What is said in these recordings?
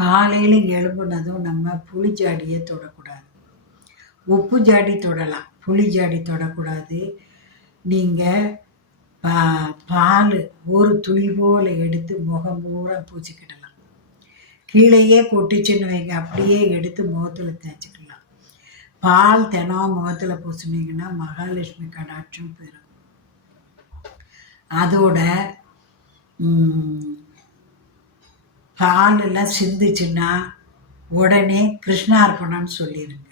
காலையில் எழும்புனதும் நம்ம புளி ஜாடியை தொடக்கூடாது. உப்பு ஜாடி தொடலாம், புளி ஜாடி தொடக்கூடாது. நீங்கள் பால் ஒரு துளி போல் எடுத்து முகம் பூரா பூச்சிக்கிடலாம். கீழேயே கொட்டிச்சுன்னு வைங்க, அப்படியே எடுத்து முகத்தில் தேய்ச்சிக்கலாம். பால் தினம் முகத்தில் பூசினீங்கன்னா மகாலட்சுமி கடாட்சம் பெறும். அதோட பாலெல்லாம் சிந்துச்சுன்னா உடனே கிருஷ்ணார்ப்பணம்னு சொல்லிடுங்க.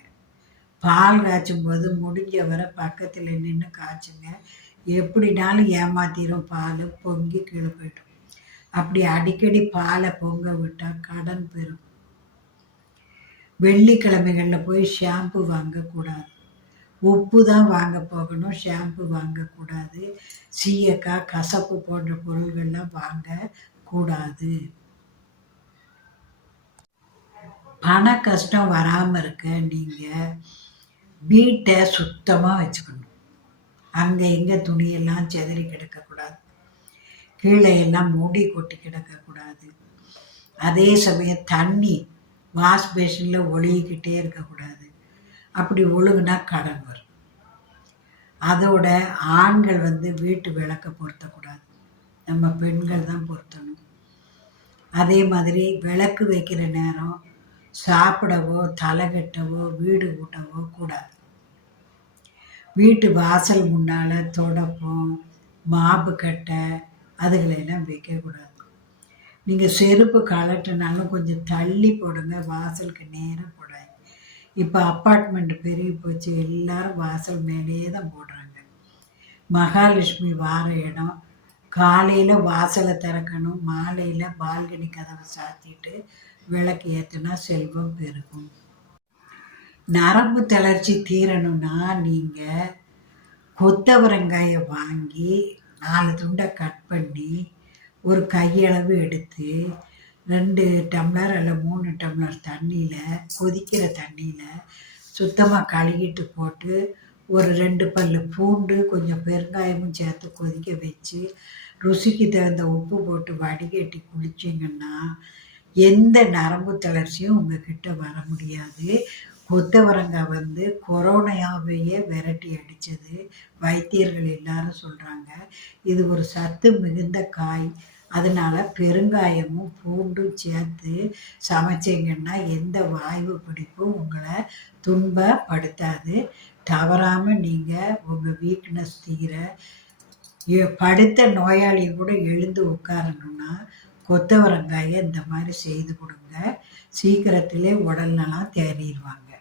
பால் காய்ச்சும் போது முடிஞ்ச வரை பக்கத்தில் நின்று காய்ச்சுங்க. எப்படினாலும் ஏமாத்திரும், பால் பொங்கி கீழே போய்டும். அப்படி அடிக்கடி பாலை பொங்க விட்டால் கடன் பெறும். வெள்ளிக்கிழமைகளில் போய் ஷாம்பு வாங்கக்கூடாது. உப்பு தான் வாங்க போகணும், ஷாம்பு வாங்கக்கூடாது. சீயக்காய், கசப்பு போன்ற பொருள்கள்லாம் வாங்கக்கூடாது. பண கஷ்டம் வராமல் இருக்க நீங்கள் வீட்டை சுத்தமாக வச்சுக்கணும். அங்கே எங்கே துணியெல்லாம் செதறி கிடக்கக்கூடாது, கீழே எல்லாம் மூடி கொட்டி கிடக்கக்கூடாது. அதே சமயம் தண்ணி வாஷ் பேஷனில் ஒழுகிக்கிட்டே இருக்கக்கூடாது. அப்படி ஒழுகுனா கடன் வரும். அதோட ஆண்கள் வீட்டு விளக்க பொருத்தக்கூடாது, நம்ம பெண்கள் தான் பொருத்தணும். அதே மாதிரி விளக்கு வைக்கிற நேரம் சாப்பிடவோ தலை கட்டவோ வீடு கூட்டவோ கூடாது. வீட்டு வாசல் முன்னால் தொடப்பம், மாப்பு கட்டை அதுகளெல்லாம் வைக்கக்கூடாது. நீங்கள் செருப்பு கலட்டினாலும் கொஞ்சம் தள்ளி போடுங்க, வாசலுக்கு நேரம் போடாது. இப்போ அப்பார்ட்மெண்ட் பெருகி போச்சு, எல்லாரும் வாசல் மேலேயே தான் போடுறாங்க. மகாலட்சுமி வார இடம் காலையில் வாசலை திறக்கணும், மாலையில் பால்கனி கதவை சாத்திட்டு விளக்கு ஏற்றினா செல்வம் பெருகும். நரம்பு தளர்ச்சி தீரணும்னா நீங்கள் கொத்தவரங்காயை வாங்கி 4 துண்டை கட் பண்ணி ஒரு கையளவு எடுத்து 2 டம்ளர் அல்ல 3 டம்ளர் தண்ணியில், கொதிக்கிற தண்ணியில் சுத்தமாக கழுகிட்டு போட்டு ஒரு 2 பல் பூண்டு கொஞ்சம் பெருங்காயமும் சேர்த்து கொதிக்க வச்சு ருசிக்கு தகுந்த உப்பு போட்டு வடிகட்டி குளிச்சிங்கன்னா எந்த நரம்பு தளர்ச்சியும் உங்ககிட்ட வர முடியாது. கொத்தவரங்காய் கொரோனாவையே விரட்டி அடித்தது வைத்தியர்கள் எல்லாரும் சொல்கிறாங்க. இது ஒரு சத்து மிகுந்த காய். அதனால் பெருங்காயமும் பூண்டும் சேர்த்து சமைச்சிங்கன்னா எந்த வாய்வு பிடிப்பும் உங்களை துன்பப்படுத்தாது. தவறாமல் நீங்கள் உங்கள் வீக்னஸ் தீர படுத்த நோயாளி கூட எழுந்து உட்காரணுன்னா கொத்தவரங்காயை இந்த மாதிரி செய்து கொடுங்க. சீக்கிரத்திலே உடல் நலம் தேறிடுவாங்க.